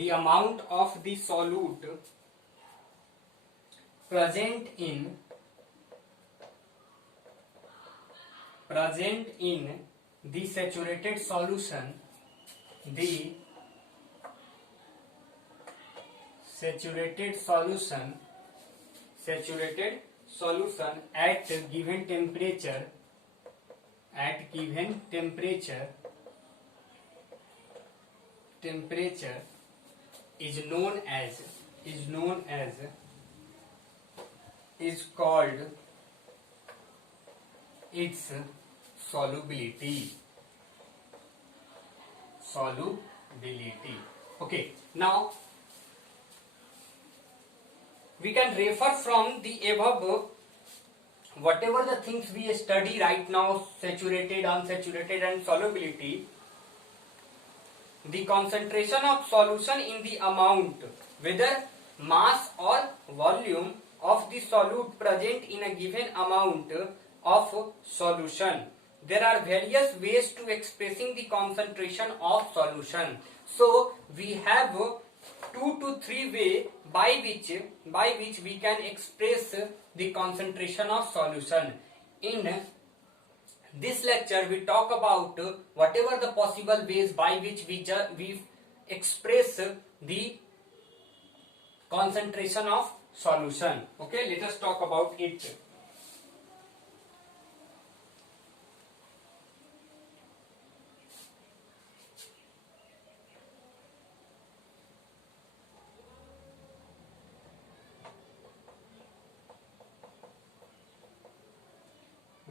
the amount of the solute present in the saturated solution, the saturated solution at given temperature is called its solubility. Okay, now we can refer from the above whatever the things we study right now, saturated, unsaturated and solubility. The concentration of solution in the amount, whether mass or volume of the solute present in a given amount of solution. There are various ways to expressing the concentration of solution. So we have 2 to 3 way by which we can express the concentration of solution. In this lecture we talk about whatever the possible ways by which we express the concentration of solution. Okay, let us talk about it.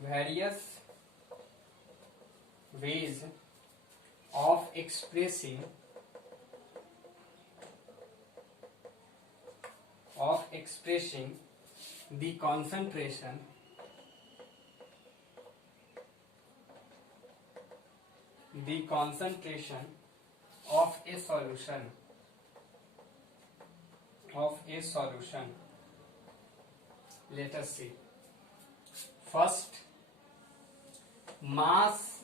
Various ways of expressing the concentration of a solution. Let us see. First, mass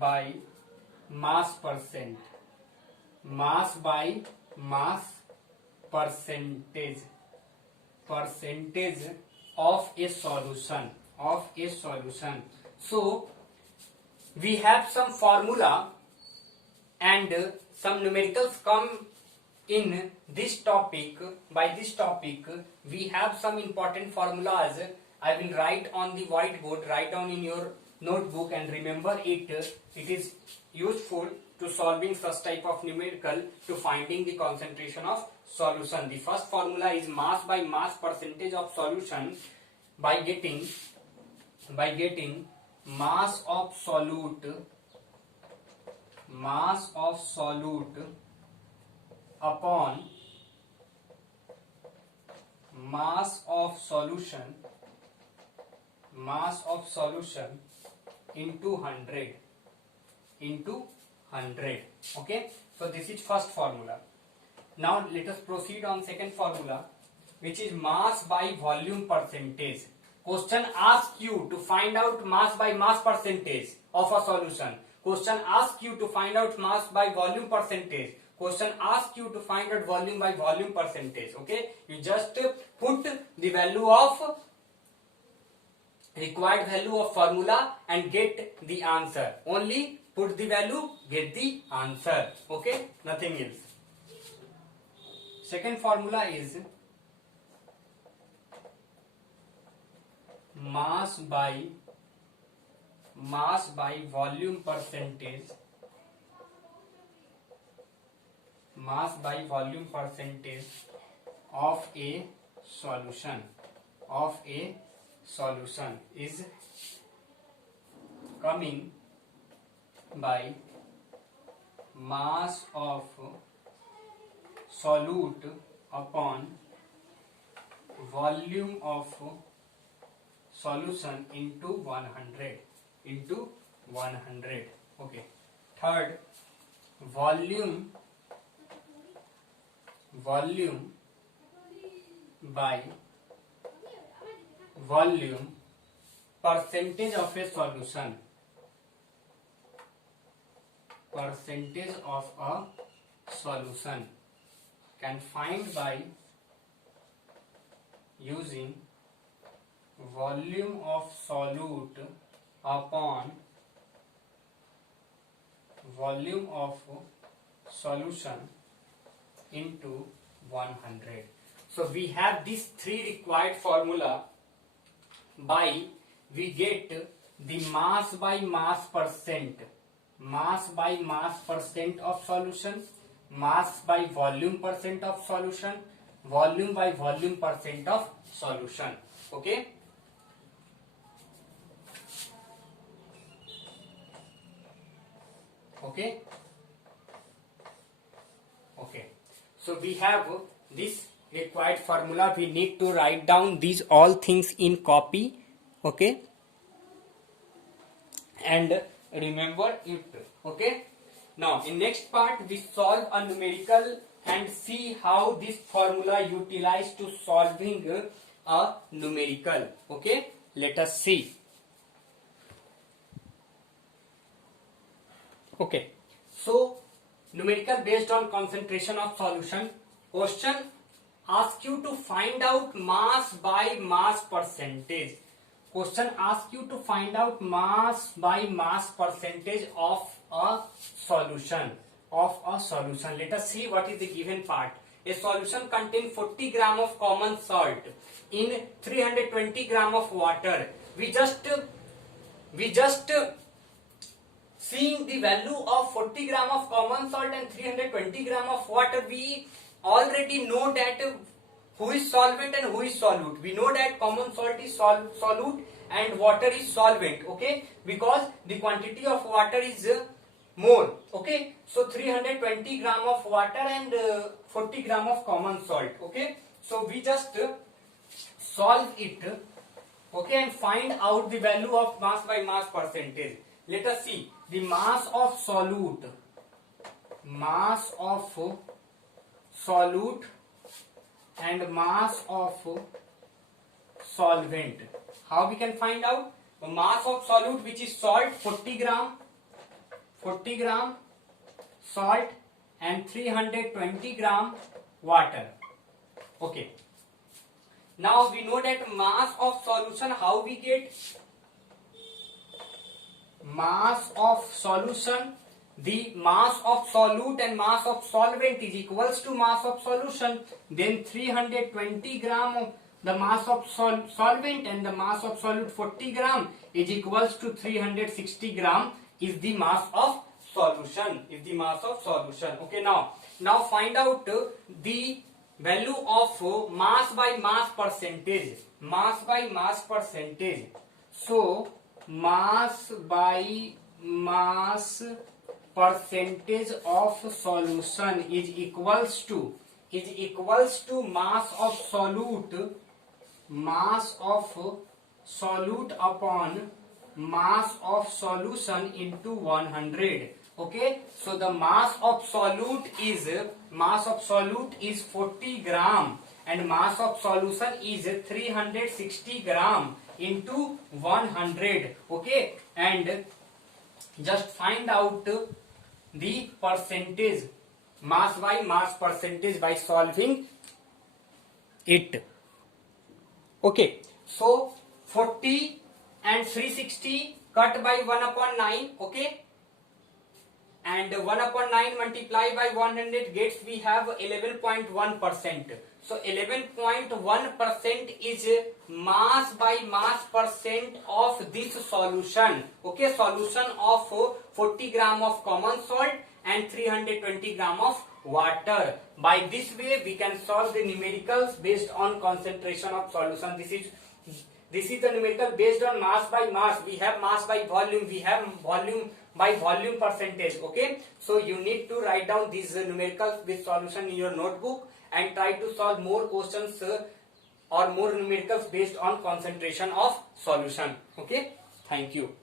by mass percent. Mass by mass percentage of a solution. So we have some formula and some numericals come in this topic. By this topic we have some important formulas. I will write on the whiteboard, write down in your notebook and remember it. It is useful to solving such type of numerical, to finding the concentration of solution. The first formula is mass by mass percentage of solution by getting mass of solute upon mass of solution into 100. Okay, so this is first formula. Now let us proceed on second formula, which is mass by volume percentage. Question asks you to find out mass by mass percentage of a solution. Question asks you to find out mass by volume percentage. Question asks you to find out volume by volume percentage. Okay, you just put the value of required value of formula and get the answer. Only put the value, get the answer. Okay, nothing else. Second formula is mass by volume percentage of a solution is coming by mass of solute upon volume of solution into 100. Okay. Third, volume by volume percentage of a solution percentage of a solution can find by using volume of solute upon volume of solution into 100. So we have these three required formula. By we get the mass by mass percent of solution, mass by volume percent of solution, volume by volume percent of solution. Okay. Okay. Okay. So we have this required formula. We need to write down these all things in copy. Okay. And remember it. Okay. Now in next part we solve a numerical and see how this formula utilized to solving a numerical. Okay. Let us see. Okay. So numerical based on concentration of solution. Question ask you to find out mass by mass percentage. Question asks you to find out mass by mass percentage of a solution. Let us see what is the given part. A solution contains 40 gram of common salt in 320 gram of water. We just seeing the value of 40 gram of common salt and 320 gram of water. We already know that who is solvent and who is solute. We know that common salt is solute and water is solvent. Okay, because the quantity of water is more. Okay, so 320 gram of water and 40 gram of common salt. Okay, so we just solve it. Okay, and find out the value of mass by mass percentage. Let us see the mass of solute and mass of solvent. How we can find out? The mass of solute, which is salt, 40 gram salt and 320 gram water. Okay. Now we know that mass of solution. How we get mass of solution? The mass of solute and mass of solvent is equals to mass of solution. Then 320 gram of the mass of solvent and the mass of solute 40 gram is equals to 360 gram is the mass of solution. Okay, now find out the value of mass by mass percentage. So mass by mass percentage of solution is equals to mass of solute upon mass of solution into 100. Okay, so the mass of solute is 40 gram and mass of solution is 360 gram into 100. Okay, and just find out the percentage, mass by mass percentage, by solving it. Okay, so 40 and 360 cut by 1 upon 9. Okay, and 1 upon 9 multiplied by 100 gets, we have 11.1%. So 11.1% is mass by mass percent of this solution. Okay, solution of 40 gram of common salt and 320 gram of water. By this way we can solve the numericals based on concentration of solution. This is the numerical based on mass by mass. We have mass by volume, we have volume by volume percentage. Okay, so you need to write down these numericals with solution in your notebook and try to solve more questions or more numericals based on concentration of solution. Okay, thank you.